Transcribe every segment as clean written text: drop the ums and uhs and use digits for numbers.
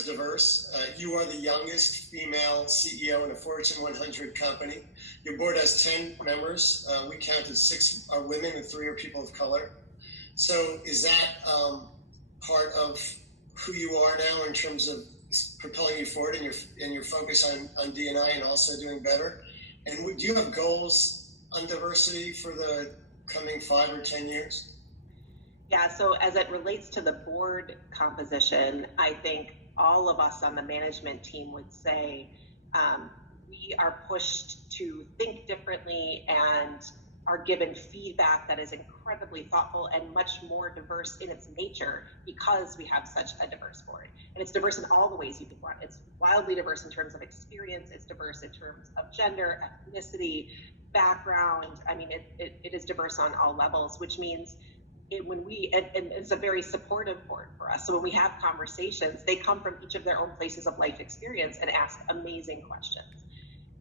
is diverse. You are the youngest female CEO in a Fortune 100 company. Your board has 10 members. We counted 6 are women and 3 are people of color. So is that part of who you are now in terms of propelling you forward in your focus on D&I and also doing better? And do you have goals on diversity for the coming 5 or 10 years? Yeah, so as it relates to the board composition, I think all of us on the management team would say we are pushed to think differently and are given feedback that is incredibly thoughtful and much more diverse in its nature because we have such a diverse board. And it's diverse in all the ways you could want. It's wildly diverse in terms of experience, it's diverse in terms of gender, ethnicity, background. I mean, it is diverse on all levels, which means when we, and it's a very supportive board for us. So when we have conversations, they come from each of their own places of life experience and ask amazing questions.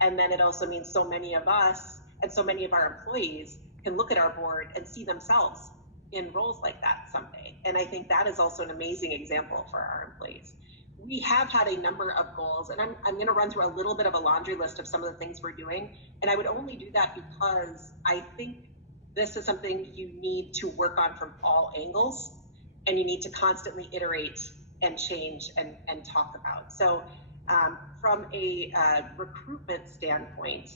And then it also means so many of us and so many of our employees can look at our board and see themselves in roles like that someday. And I think that is also an amazing example for our employees. We have had a number of goals, and I'm going to run through a little bit of a laundry list of some of the things we're doing. And I would only do that because I think this is something you need to work on from all angles, and you need to constantly iterate and change and talk about. So from a recruitment standpoint,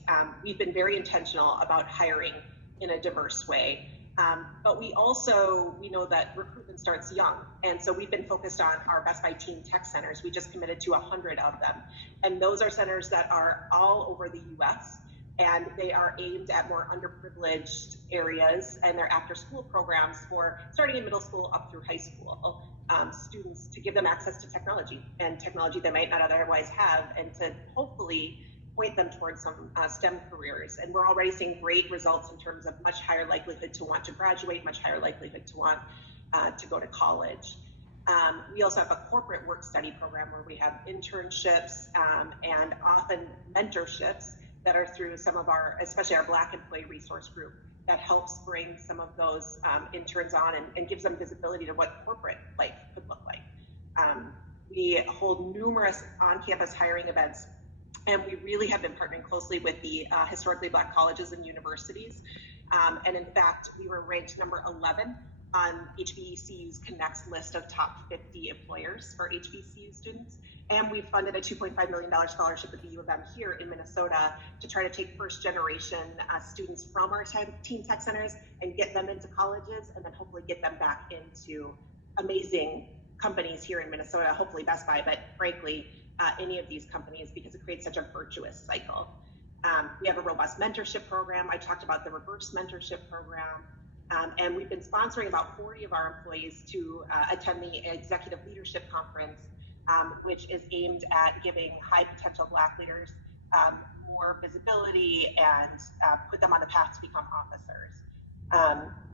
we've been very intentional about hiring in a diverse way. But we know that recruitment starts young. And so we've been focused on our Best Buy Teen Tech Centers. We just committed to 100 of them. And those are centers that are all over the US. And they are aimed at more underprivileged areas, and they're after school programs for starting in middle school up through high school students, to give them access to technology and technology they might not otherwise have, and to hopefully point them towards some STEM careers. And we're already seeing great results in terms of much higher likelihood to want to graduate, much higher likelihood to want to go to college. We also have a corporate work study program where we have internships and often mentorships that are through some of our, especially our Black employee resource group, that helps bring some of those interns on and gives them visibility to what corporate life could look like. We hold numerous on-campus hiring events, and we really have been partnering closely with the historically Black colleges and universities. And in fact, we were ranked number 11 on HBCU's Connect's list of top 50 employers for HBCU students. And we've funded a $2.5 million scholarship at the U of M here in Minnesota to try to take first generation students from our teen tech centers and get them into colleges, and then hopefully get them back into amazing companies here in Minnesota, hopefully Best Buy, but frankly, any of these companies, because it creates such a virtuous cycle. We have a robust mentorship program. I talked about the reverse mentorship program. And we've been sponsoring about 40 of our employees to attend the Executive Leadership Conference, which is aimed at giving high potential Black leaders more visibility and put them on the path to become officers.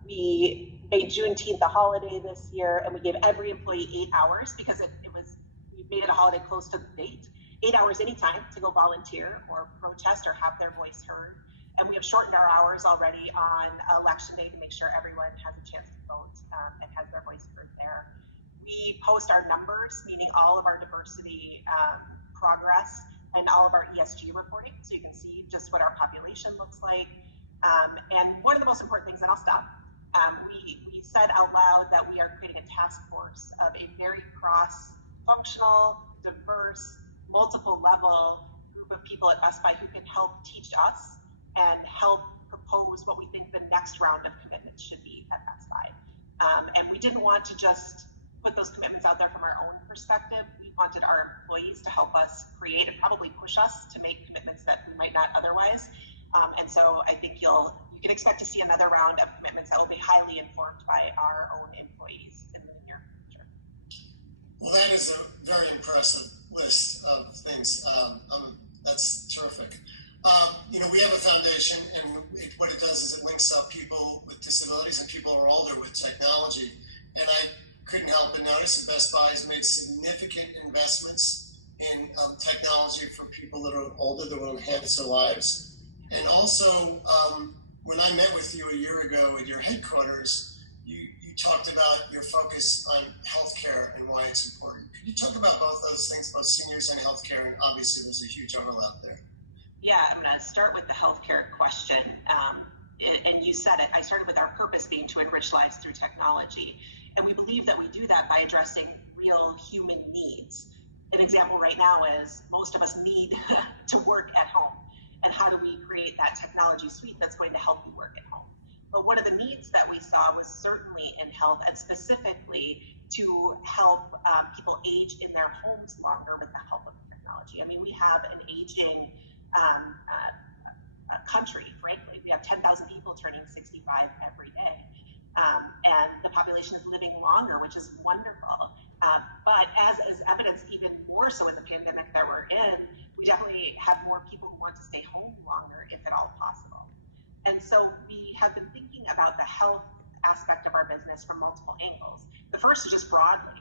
We made Juneteenth a holiday this year, and we gave every employee 8 hours because we made it a holiday close to the date. 8 hours anytime to go volunteer or protest or have their voice heard. And we have shortened our hours already on election day to make sure everyone has a chance to vote and has their voice heard there. We post our numbers, meaning all of our diversity progress and all of our ESG reporting, so you can see just what our population looks like. And one of the most important things, and I'll stop, we said out loud that we are creating a task force of a very cross-functional, diverse, multiple level group of people at Best Buy who can help teach us and help propose what we think the next round of commitments should be at Best Buy. And we didn't want to just put those commitments out there from our own perspective. We wanted our employees to help us create and probably push us to make commitments that we might not otherwise. And so I think you can expect to see another round of commitments that will be highly informed by our own employees in the near future. Well, that is a very impressive list of things. That's terrific. We have a foundation, and what it does is it links up people with disabilities and people who are older with technology. And I couldn't help but notice that Best Buy has made significant investments in technology for people that are older that will enhance their lives. And also, when I met with you a year ago at your headquarters, you talked about your focus on healthcare and why it's important. Could you talk about both those things, both seniors and healthcare? And obviously, there's a huge overlap there. Yeah, I'm going to start with the healthcare question. And you said it, I started with our purpose being to enrich lives through technology. And we believe that we do that by addressing real human needs. An example right now is most of us need to work at home. And how do we create that technology suite that's going to help you work at home? But one of the needs that we saw was certainly in health, and specifically to help people age in their homes longer with the help of technology. I mean, we have an aging country, frankly. We have 10,000 people turning 65 every day. And the population is living longer, which is wonderful. But as is evidenced even more so in the pandemic that we're in, we definitely have more people who want to stay home longer, if at all possible. And so we have been thinking about the health aspect of our business from multiple angles. The first is just broadly.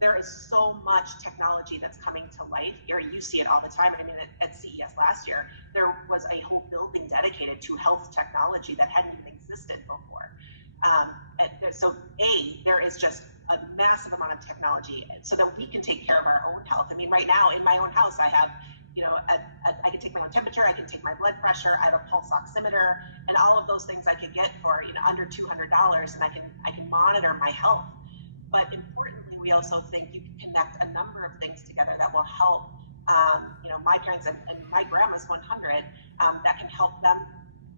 There is so much technology that's coming to life. You see it all the time. I mean, at CES last year, there was a whole building dedicated to health technology that hadn't even existed before. So there is just a massive amount of technology so that we can take care of our own health. I mean, right now in my own house, I have, I can take my own temperature, I can take my blood pressure, I have a pulse oximeter, and all of those things I can get for, under $200, and I can monitor my health. But importantly, we also think you can connect a number of things together that will help, my parents and my grandma's 100, that can help them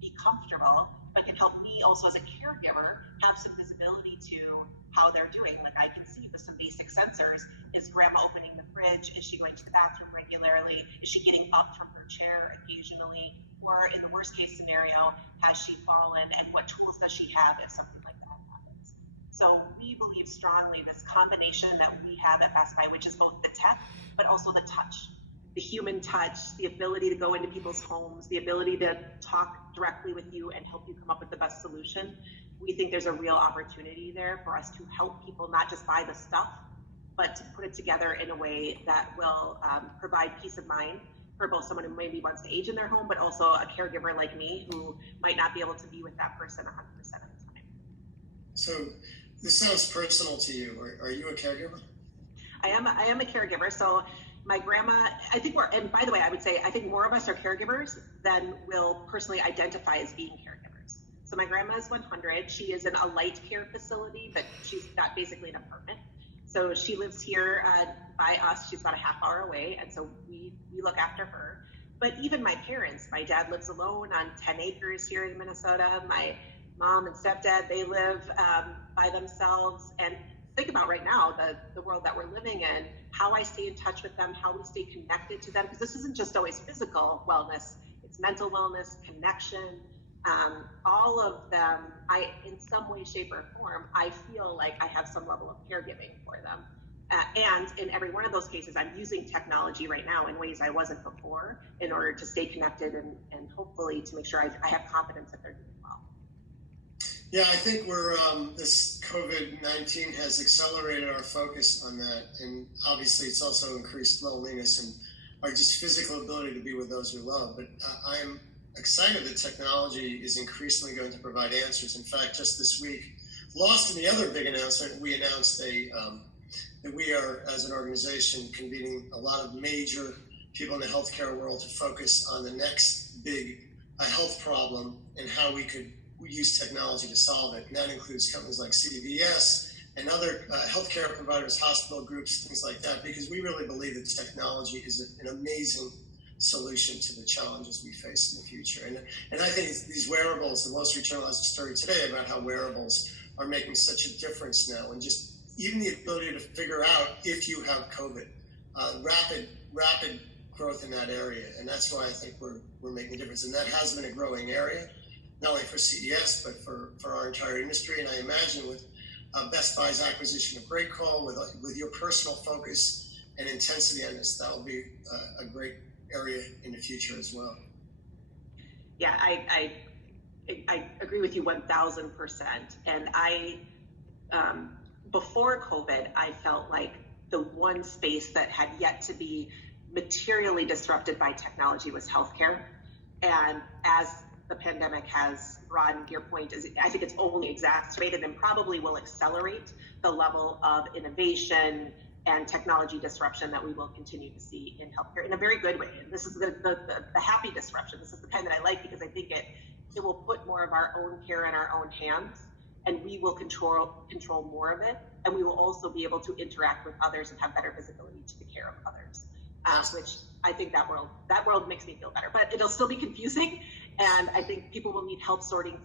be comfortable, but can help me also as a caregiver have some visibility to how they're doing. Like I can see with some basic sensors, is grandma opening the fridge? Is she going to the bathroom regularly? Is she getting up from her chair occasionally? Or in the worst case scenario, has she fallen? And what tools does she have if something like that happens? So we believe strongly this combination that we have at Best Buy, which is both the tech, but also the touch. The human touch, the ability to go into people's homes, the ability to talk directly with you and help you come up with the best solution. We think there's a real opportunity there for us to help people not just buy the stuff, but to put it together in a way that will provide peace of mind for both someone who maybe wants to age in their home, but also a caregiver like me who might not be able to be with that person 100% of the time. So this sounds personal to you. Are you a caregiver? I am a caregiver. So my grandma, and by the way, I would say, I think more of us are caregivers than will personally identify as being caregivers. So my grandma is 100. She is in a light care facility, but she's got basically an apartment. So she lives here by us. She's about a half hour away. And so we look after her. But even my parents, my dad lives alone on 10 acres here in Minnesota. My mom and stepdad, they live by themselves. And think about right now, the world that we're living in, how I stay in touch with them, how we stay connected to them, because this isn't just always physical wellness, it's mental wellness, connection, all of them, in some way, shape, or form, I feel like I have some level of caregiving for them. And in every one of those cases, I'm using technology right now in ways I wasn't before in order to stay connected and hopefully to make sure I have confidence that they're doing well. Yeah, I think this COVID-19 has accelerated our focus on that. And obviously it's also increased loneliness and our just physical ability to be with those we love. But I'm excited that technology is increasingly going to provide answers. In fact, just this week, lost in the other big announcement, we announced that we are, as an organization, convening a lot of major people in the healthcare world to focus on the next big health problem and how we could use technology to solve it. And that includes companies like CVS and other healthcare providers, hospital groups, things like that, because we really believe that technology is an amazing solution to the challenges we face in the future. And I think these wearables, the Wall Street Journal has a story today about how wearables are making such a difference now, and just even the ability to figure out if you have COVID, rapid growth in that area. And that's why I think we're making a difference. And that has been a growing area, not only for CES, but for our entire industry. And I imagine with Best Buy's acquisition of GreatCall, with your personal focus and intensity on this, that will be a great area in the future as well. Yeah, I agree with you 1,000%. And before COVID, I felt like the one space that had yet to be materially disrupted by technology was healthcare. And as the pandemic has, Ron, your point is, I think it's only exacerbated and probably will accelerate the level of innovation and technology disruption that we will continue to see in healthcare in a very good way. And this is the happy disruption. This is the kind that I like, because I think it will put more of our own care in our own hands, and we will control more of it. And we will also be able to interact with others and have better visibility to the care of others, which I think that world makes me feel better. But it'll still be confusing, and I think people will need help sorting